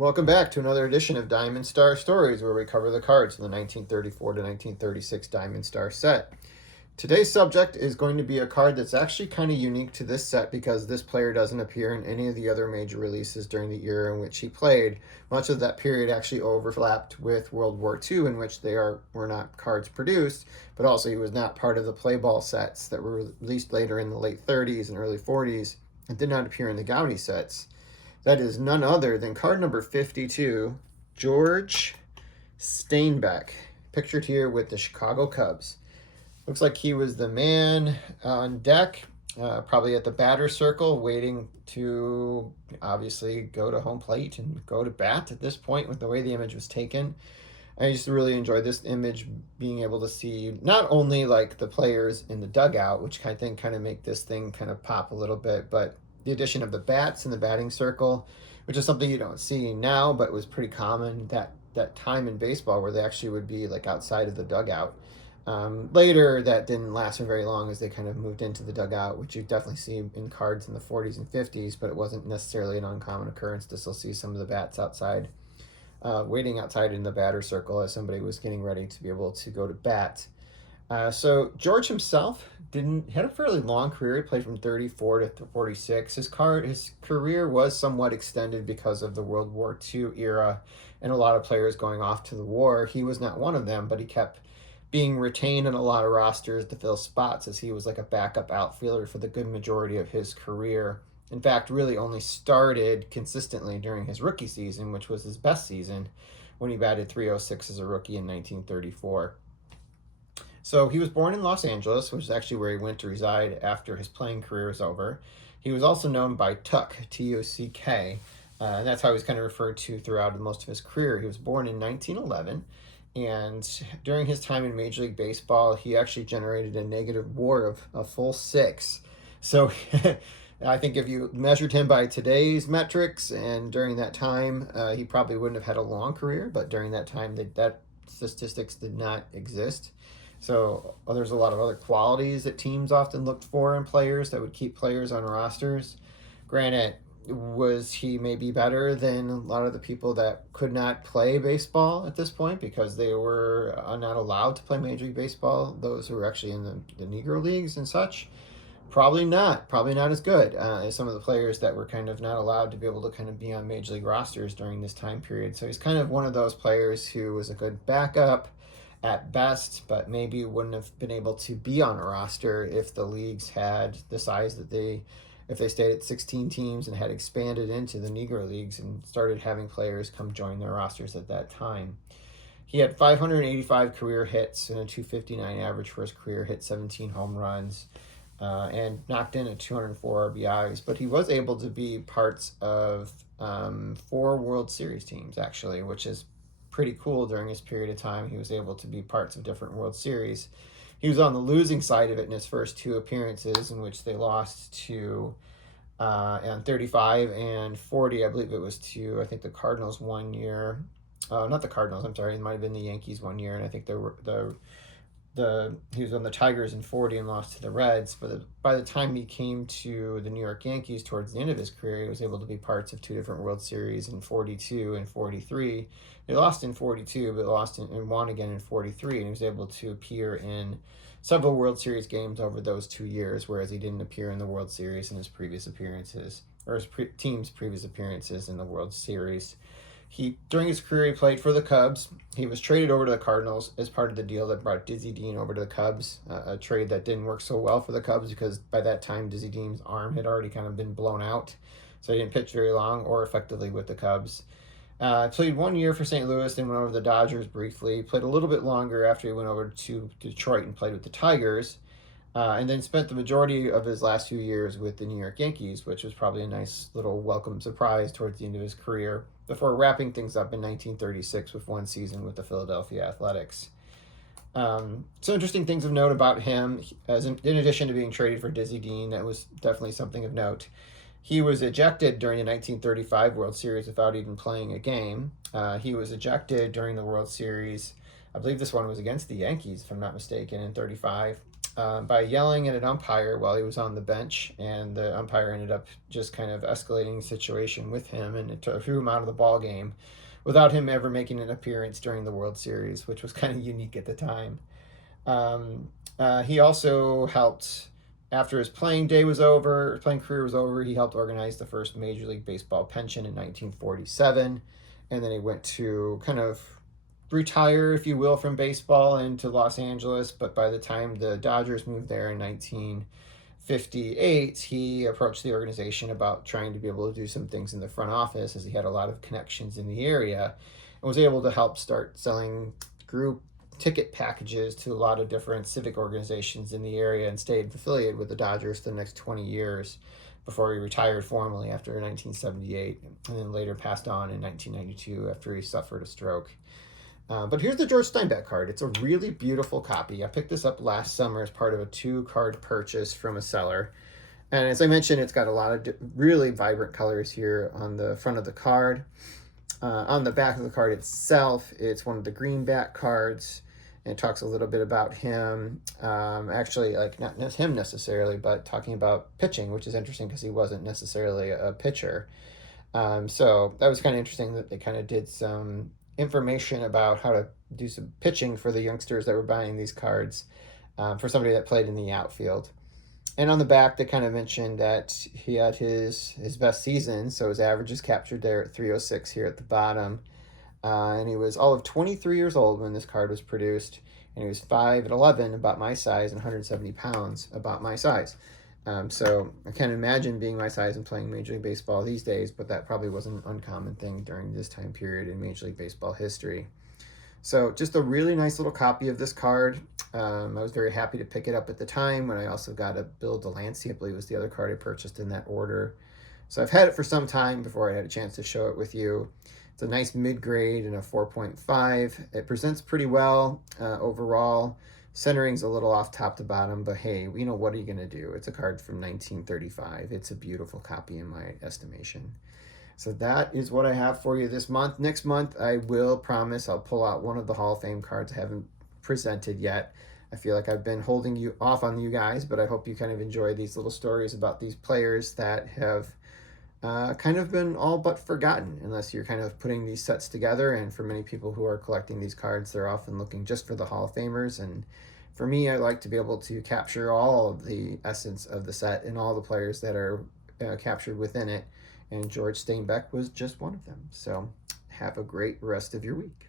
Welcome back to another edition of Diamond Star Stories, where we cover the cards in the 1934 to 1936 Diamond Star set. Today's subject is going to be a card that's actually kind of unique to this set because this player doesn't appear in any of the other major releases during the era in which he played. Much of that period actually overlapped with World War II, in which were not cards produced, but also he was not part of the play ball sets that were released later in the late 30s and early 40s and did not appear in the Gaudy sets. That is none other than card number 52, George Stainback, pictured here with the Chicago Cubs. Looks like he was the man on deck, probably at the batter circle, waiting to obviously go to home plate and go to bat at this point with the way the image was taken. I used to really enjoy this image, being able to see not only like the players in the dugout, which I think kind of make this thing kind of pop a little bit, but the addition of the bats in the batting circle, which is something you don't see now, but was pretty common that time in baseball where they actually would be like outside of the dugout. Later, that didn't last for very long as they kind of moved into the dugout, which you definitely see in cards in the 40s and 50s, but it wasn't necessarily an uncommon occurrence to still see some of the bats outside, waiting outside in the batter circle as somebody was getting ready to be able to go to bat. So George himself had a fairly long career. He played from 34 to 46. His career was somewhat extended because of the World War II era and a lot of players going off to the war. He was not one of them, but he kept being retained in a lot of rosters to fill spots as he was like a backup outfielder for the good majority of his career. In fact, really only started consistently during his rookie season, which was his best season, when he batted .306 as a rookie in 1934. So he was born in Los Angeles, which is actually where he went to reside after his playing career was over. He was also known by Tuck, Tuck, and that's how he was kind of referred to throughout most of his career. He was born in 1911, and during his time in Major League Baseball, he actually generated a negative WAR of a full 6. So I think if you measured him by today's metrics and during that time, he probably wouldn't have had a long career, but during that time, that statistics did not exist. So there's a lot of other qualities that teams often looked for in players that would keep players on rosters. Granted, was he maybe better than a lot of the people that could not play baseball at this point because they were not allowed to play Major League Baseball, those who were actually in the Negro Leagues and such? Probably not as good as some of the players that were kind of not allowed to be able to kind of be on Major League rosters during this time period. So he's kind of one of those players who was a good backup at best, but maybe wouldn't have been able to be on a roster if the leagues had the size if they stayed at 16 teams and had expanded into the Negro Leagues and started having players come join their rosters at that time. He had 585 career hits and a .259 average for his career, hit 17 home runs, and knocked in at 204 RBIs, but he was able to be parts of 4 World Series teams, actually, which is pretty cool. During his period of time, he was able to be parts of different World Series. He was on the losing side of it in his first 2 appearances, in which they lost to on 35 and 40. I believe it was to, I think, the Cardinals one year. Not the Cardinals, I'm sorry. It might have been the Yankees one year, and I think he was on the Tigers in 40 and lost to the Reds. But by the time he came to the New York Yankees towards the end of his career, he was able to be parts of 2 different World Series in 42 and 43. They lost in 42, but and won again in 43, and he was able to appear in several World Series games over those 2 years, whereas he didn't appear in the World Series in his previous appearances, or his team's previous appearances in the World Series. During his career, he played for the Cubs. He was traded over to the Cardinals as part of the deal that brought Dizzy Dean over to the Cubs, a trade that didn't work so well for the Cubs because by that time, Dizzy Dean's arm had already kind of been blown out, so he didn't pitch very long or effectively with the Cubs. Played 1 year for St. Louis, then went over to the Dodgers briefly. Played a little bit longer after he went over to Detroit and played with the Tigers. And then spent the majority of his last few years with the New York Yankees, which was probably a nice little welcome surprise towards the end of his career, before wrapping things up in 1936 with 1 season with the Philadelphia Athletics. Some interesting things of note about him, in addition to being traded for Dizzy Dean, that was definitely something of note. He was ejected during the 1935 World Series without even playing a game. He was ejected during the World Series. I believe this one was against the Yankees, if I'm not mistaken, in 35. by yelling at an umpire while he was on the bench, and the umpire ended up just kind of escalating the situation with him, and it threw him out of the ball game without him ever making an appearance during the World Series, which was kind of unique at the time. He also helped, after his playing career was over, he helped organize the first Major League Baseball pension in 1947, and then he went to kind of retire, if you will, from baseball into Los Angeles. But by the time the Dodgers moved there in 1958, he approached the organization about trying to be able to do some things in the front office, as he had a lot of connections in the area, and was able to help start selling group ticket packages to a lot of different civic organizations in the area, and stayed affiliated with the Dodgers for the next 20 years before he retired formally after 1978, and then later passed on in 1992 after he suffered a stroke. But here's the George Stainback card. It's a really beautiful copy. I picked this up last summer as part of a 2-card purchase from a seller. And as I mentioned, it's got a lot of really vibrant colors here on the front of the card. On the back of the card itself, it's one of the greenback cards, and it talks a little bit about him. Actually, like not him necessarily, but talking about pitching, which is interesting because he wasn't necessarily a pitcher. So that was kind of interesting that they kind of did some information about how to do some pitching for the youngsters that were buying these cards, for somebody that played in the outfield. And on the back, they kind of mentioned that he had his best season, so his average is captured there at 306 here at the bottom. And he was all of 23 years old when this card was produced, and he was 5'11", about my size, and 170 pounds, about my size. So I can't imagine being my size and playing Major League Baseball these days, but that probably was an uncommon thing during this time period in Major League Baseball history. So just a really nice little copy of this card. I was very happy to pick it up at the time when I also got a Bill Delancey, I believe was the other card I purchased in that order. So I've had it for some time before I had a chance to show it with you. It's a nice mid-grade and a 4.5. It presents pretty well overall. Centering's a little off top to bottom, but hey, you know, what are you going to do? It's a card from 1935. It's a beautiful copy in my estimation. So that is what I have for you this month. Next month, I will promise I'll pull out one of the Hall of Fame cards I haven't presented yet. I feel like I've been holding you off on you guys, but I hope you kind of enjoy these little stories about these players that have kind of been all but forgotten unless you're kind of putting these sets together. And for many people who are collecting these cards, they're often looking just for the Hall of Famers. And for me, I like to be able to capture all of the essence of the set and all the players that are captured within it. And George Stainback was just one of them. So have a great rest of your week.